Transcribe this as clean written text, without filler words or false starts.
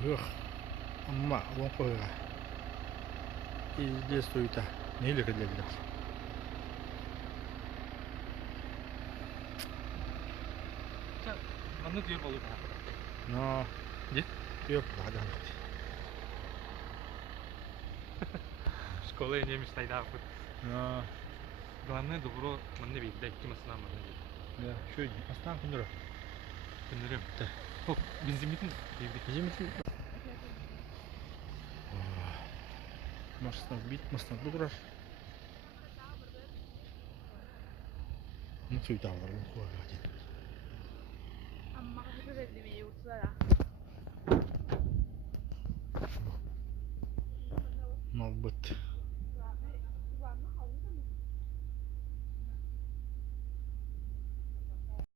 Эх, амма, лон қойға. Изде стойта. Нейлі кәді білер. Манны түйер болу ба? Но, дет, түйер бағадан қыды. Школа енемеш тайда ақыт. Но, Главное, добро манны бейді, әкке масына манны бейді. да, шөйді. Астан күндірі. Күндірім. Хоп, бензиметін бейді. Бензиметін. Машинақ бейт, машинақ бұғырар. Мұн сүйді алғар, мұн қойға деді. Amma kafası belli bir yurtlara.